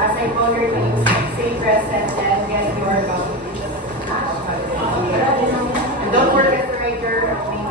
As I call your names, say present and get your copy. And don't forget to write your name.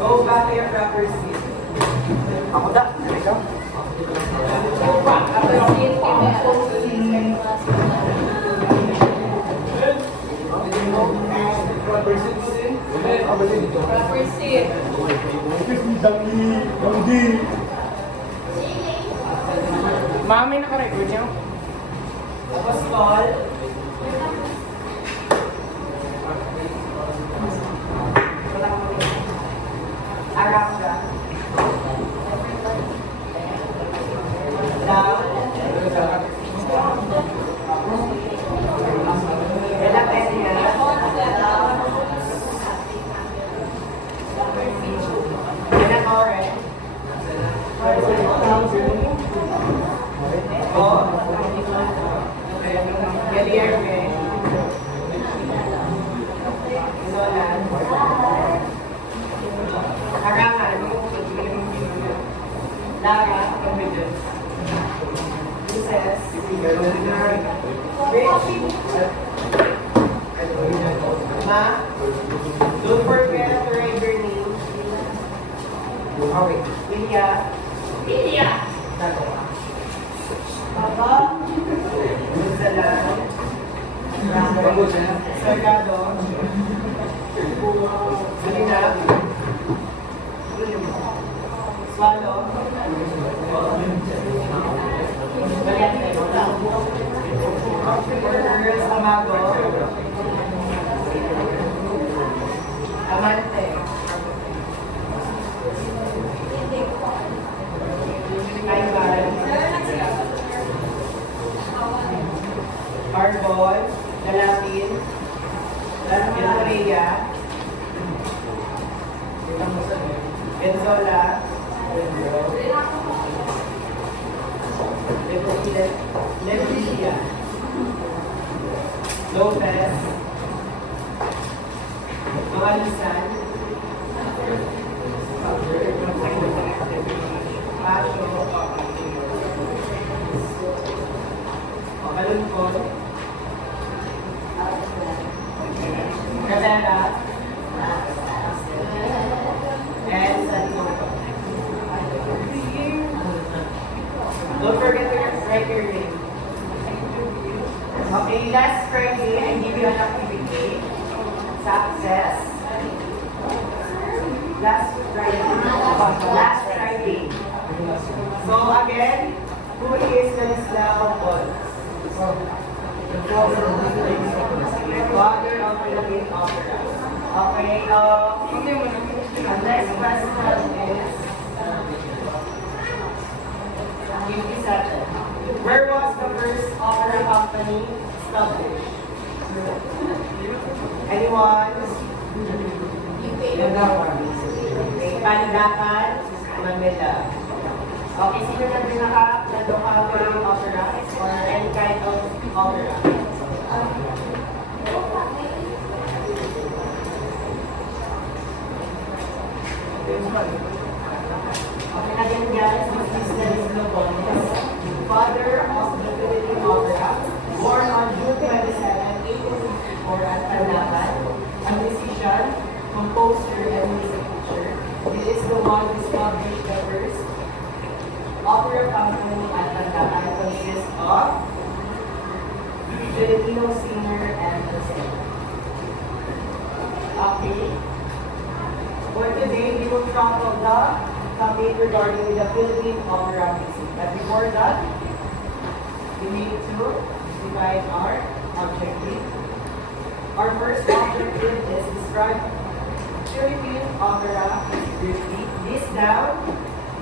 Go back to your proper seat. Ako da. Ikaw? Proper seat. Mami, naka-record niyo? Tapos call. Aranga. Down. Ella Peria. Ella Torre. Guillerme. Zolan. Harangan. Lara. Luces. Ma. Don't forget to write your name. Okay. Lilia. Lilia. Papa. Luzalan. Salgado. Salina. Swallow. Valiente. Workers, Amago. Amante. Ivan. Arbol. Galapin. Enzola. Enzola. Leticia. Lopez. Alisan. Pacho. Malungkot. Cabela. And Santo. Don't forget to write your name. Okay, last Friday, I give you an activity. Success. Last Friday. So again, who is Stanislao Paul? Father of Philippine Opera. Okay, the next question is 57. Where was the first opera company established? Anyone? Pandakan, Manila. Okay, sino na pinaka-Philippine opera or any kind of opera? Okay, again guys, this is Stanislao Gomez, father of the Philippine opera, born on June 27, 1864 at Pandakan, a musician, composer, and music teacher. He is the one who established the first opera company at Pandakan, consists of Filipino singer and singer. Okay. For today, we will talk of the topic regarding the Philippine opera music. But before that, we need to define our objective. Our first objective is describe Philippine opera briefly, list down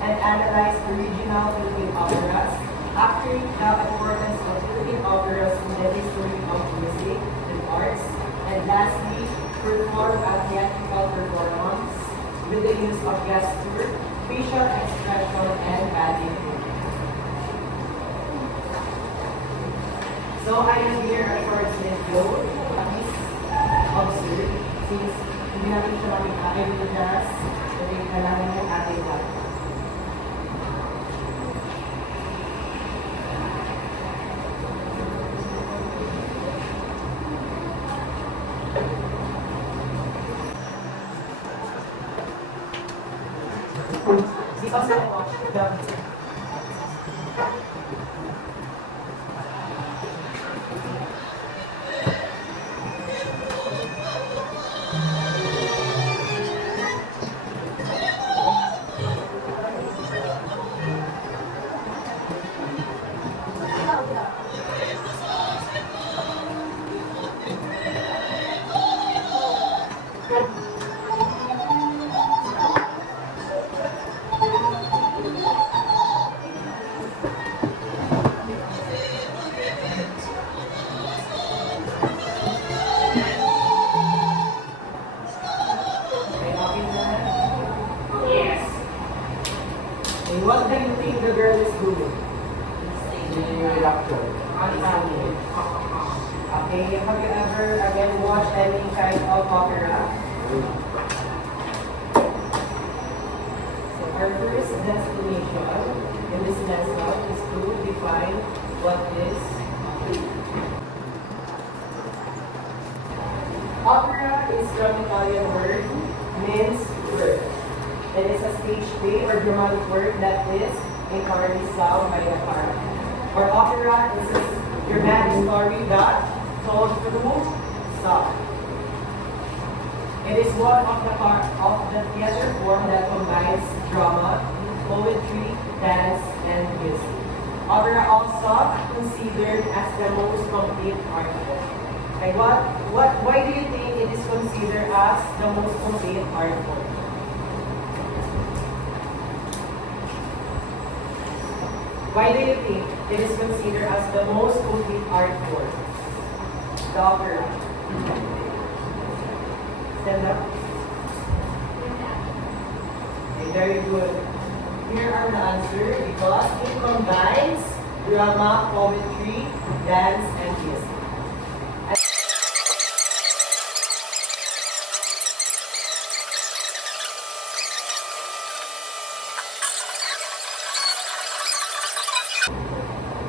and analyze original Philippine operas, accurately the importance of Philippine operas in the history of music and arts, and lastly, perform a theatrical performance with the use of gesture, facial expression, and body movement. So I am here at Fort Smith Road. Please observe, since hindi natin siya makita, I will just kailangan ng ating laptop. This also the Yes. And what do you think the girl is doing? Okay, have you ever again watched any kind of opera? So our first destination in this lesson is to define what is opera. Is from Italian word means work. It is a stage play or dramatic work that is entirely sung by the part. Or opera is a dramatic story that told through song. It is one of the theater form that combines drama, poetry, dance, and music. Opera also considered as the most complete art form. Okay, why do you think it is considered as the most complete art form? Why do you think it is considered as the most complete art form? The opera. Stand up. Okay, very good. Here are the answers because it combines drama, poetry, dance, and music.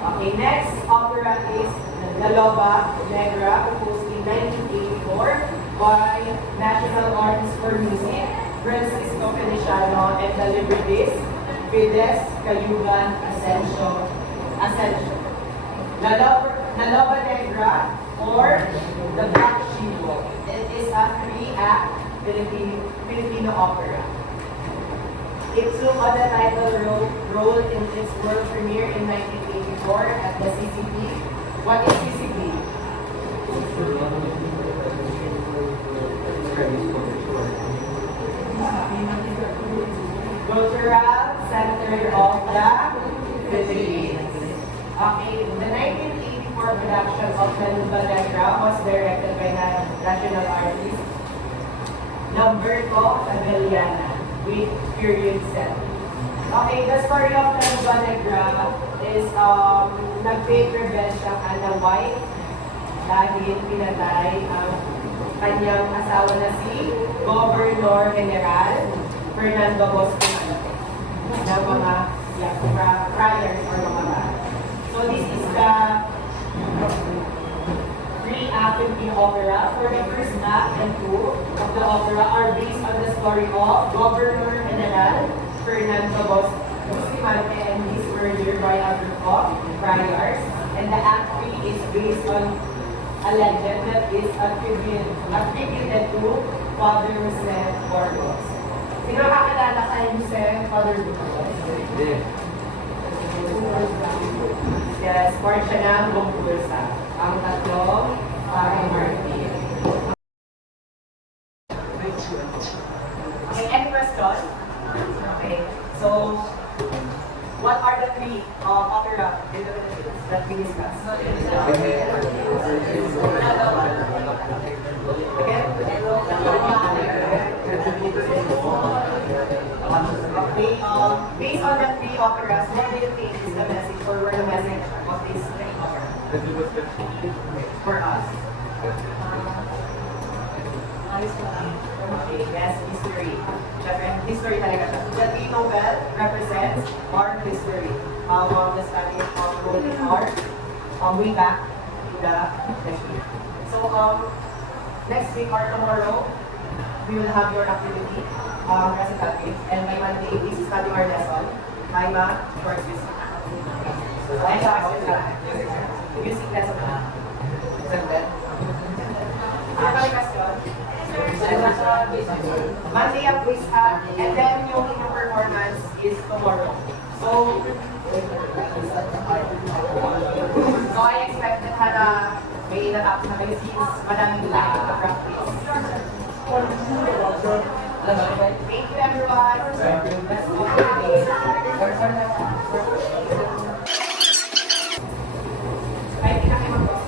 Okay, next opera is La Loba Negra, composed in 1984 by National Artists for Music, Francisco Feliciano, and the librettist Fides Cayugan Asensio. La Loba Negra, or The Black Sheep. It is a three-act Filipino opera. It took on the title role in its world premiere in 1984 at the CCP. What is CCP? Cultural Center of the Philippines. Okay, the 1984 production of La Loba Negra was directed by the national artist Lamberto Abellana with period set. Okay, the story of La Loba Negra is nag-fake revenge ang Anna White dahil pinatay ang kanyang asawa na si Governor General Fernando Bosco ng mga friars or mga bahay. So this is the three-act Filipino opera. For the first act and two of the opera are based on the story of Governor General Fernando Bustamante and his murder by a group of friars. And the act 3 is based on a legend that is attributed to Father Jose Burgos. Sino kakilala kay Jose Father Burgos? Yes, part siya ng Gombursa. Ang tatlong Martin. Okay, any question? Okay, so what are the three opera in the Philippines that we discussed? Okay, based on the three operas, what do you think is the message or were the message of these three operas for us? Okay, yes, history. Siyempre, history talaga siya. The T novel represents art history. The study of role in art way back to the history. So, next week or tomorrow, we will have your activity. recitation. And by Monday, this is study our lesson. Hi, ma. Short music. Ay, music lesson na. Presented. Monday ang quiz ha. And then yung inyong performance is tomorrow. So I expected na may natapos na kayo since madaming line to practice. Thank you everyone. Let's go today. Kahit hindi na kayo mag-